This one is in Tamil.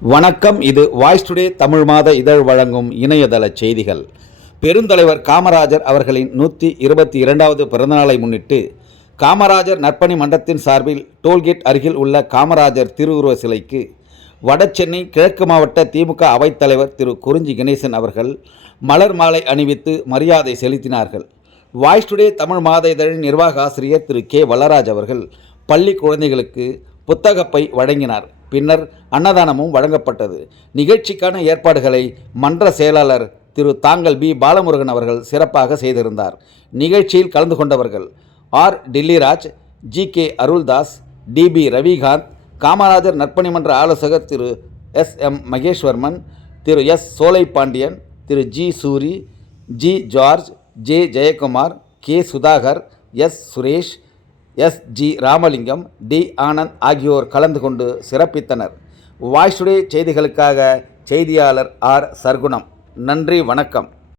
வணக்கம். இது வாய்ஸ் டுடே தமிழ் மாத இதழ் வழங்கும் இணையதள செய்திகள். பெருந்தலைவர் காமராஜர் அவர்களின் நூற்றி இருபத்தி இரண்டாவது பிறந்தநாளை முன்னிட்டு காமராஜர் நற்பணி மன்றத்தின் சார்பில் டோல்கேட் அருகில் உள்ள காமராஜர் திருவுருவ சிலைக்கு வடசென்னை கிழக்கு மாவட்ட திமுக அவைத்தலைவர் திரு குறிஞ்சி கணேசன் அவர்கள் மலர் மாலை அணிவித்து மரியாதை செலுத்தினார்கள். வாய்ஸ் டுடே தமிழ் மாத இதழின் நிர்வாக ஆசிரியர் திரு கே வல்லராஜ் அவர்கள் பள்ளி குழந்தைகளுக்கு புத்தகப்பை வழங்கினார். பின்னர் அன்னதானமும் வழங்கப்பட்டது. நிகழ்ச்சிக்கான ஏற்பாடுகளை மன்ற செயலாளர் திரு தாங்கல் பி. பாலமுருகன் அவர்கள் சிறப்பாக செய்திருந்தார். நிகழ்ச்சியில் கலந்து கொண்டவர்கள் R. Dilliraj G. K. Aruldas TP Ravikanth Kamarajar நற்பணி மன்ற ஆலோசகர் Thiru S. M. Maheswarman Thiru S. Solai Pandian Thiru G. Suri G. George J. Jayakumar K. Sudhakar S. Suresh S G Ramalingam T Anand ஆகியோர் கலந்து கொண்டு சிறப்பித்தனர். வாய்ஸ்டுடே செய்திகளுக்காக செய்தியாளர் ஆர் சர்க்குணம் நன்றி வணக்கம்.